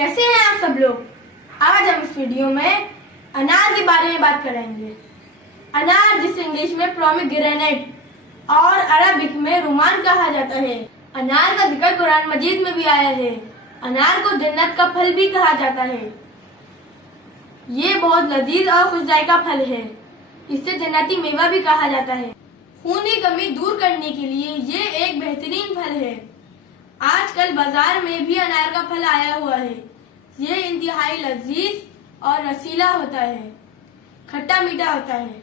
कैसे हैं आप सब लोग। आज हम इस वीडियो में अनार के बारे में बात करेंगे। अनार जिसे इंग्लिश में पोमेग्रेनेट और अरबिक में रुमान कहा जाता है। अनार का जिक्र कुरान मजीद में भी आया है। अनार को जन्नत का फल भी कहा जाता है। ये बहुत लजीज और खुश जायका फल है। इसे जन्नती मेवा भी कहा जाता है। खून की कमी दूर करने के लिए ये एक बेहतरीन फल है। आजकल बाजार में भी अनार का फल आया हुआ है। ये इंतहाई लजीज और रसीला होता है, खट्टा मीठा होता है।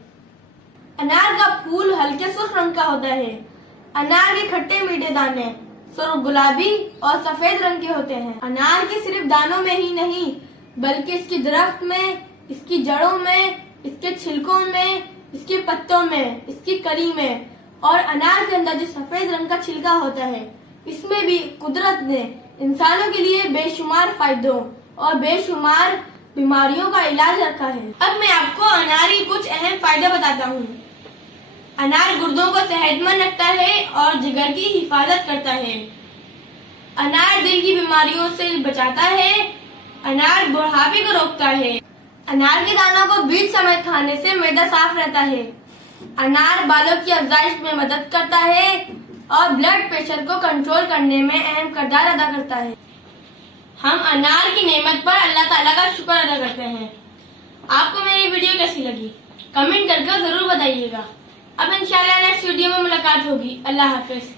अनार का फूल हल्के सुर्ख रंग का होता है। अनार के खट्टे मीठे दाने सुर्ख गुलाबी और सफेद रंग के होते हैं। अनार के सिर्फ दानों में ही नहीं बल्कि इसकी दरख्त में, इसकी जड़ों में, इसके छिलकों में, इसके पत्तों में, इसकी कली में और अनार के अंदर जो सफेद रंग का छिलका होता है, इसमें भी कुदरत ने इंसानों के लिए बेशुमार फायदों और बेशुमार बीमारियों का इलाज रखा है। अब मैं आपको अनार के कुछ अहम फायदे बताता हूँ। अनार गुर्दों को सेहतमंद रखता है और जिगर की हिफाजत करता है। अनार दिल की बीमारियों से बचाता है। अनार बुढ़ापे को रोकता है। अनार के दानों को बीज समेत खाने से मैदा साफ रहता है। अनार बालों की अफजाइश में मदद करता है और ब्लड प्रेशर को कंट्रोल करने में अहम किरदार अदा करता है। हम अनार की नेमत पर अल्लाह ताला का शुक्र अदा करते हैं। आपको मेरी वीडियो कैसी लगी कमेंट करके जरूर बताइएगा। अब इंशाल्लाह नेक्स्ट वीडियो में मुलाकात होगी। अल्लाह हाफिज।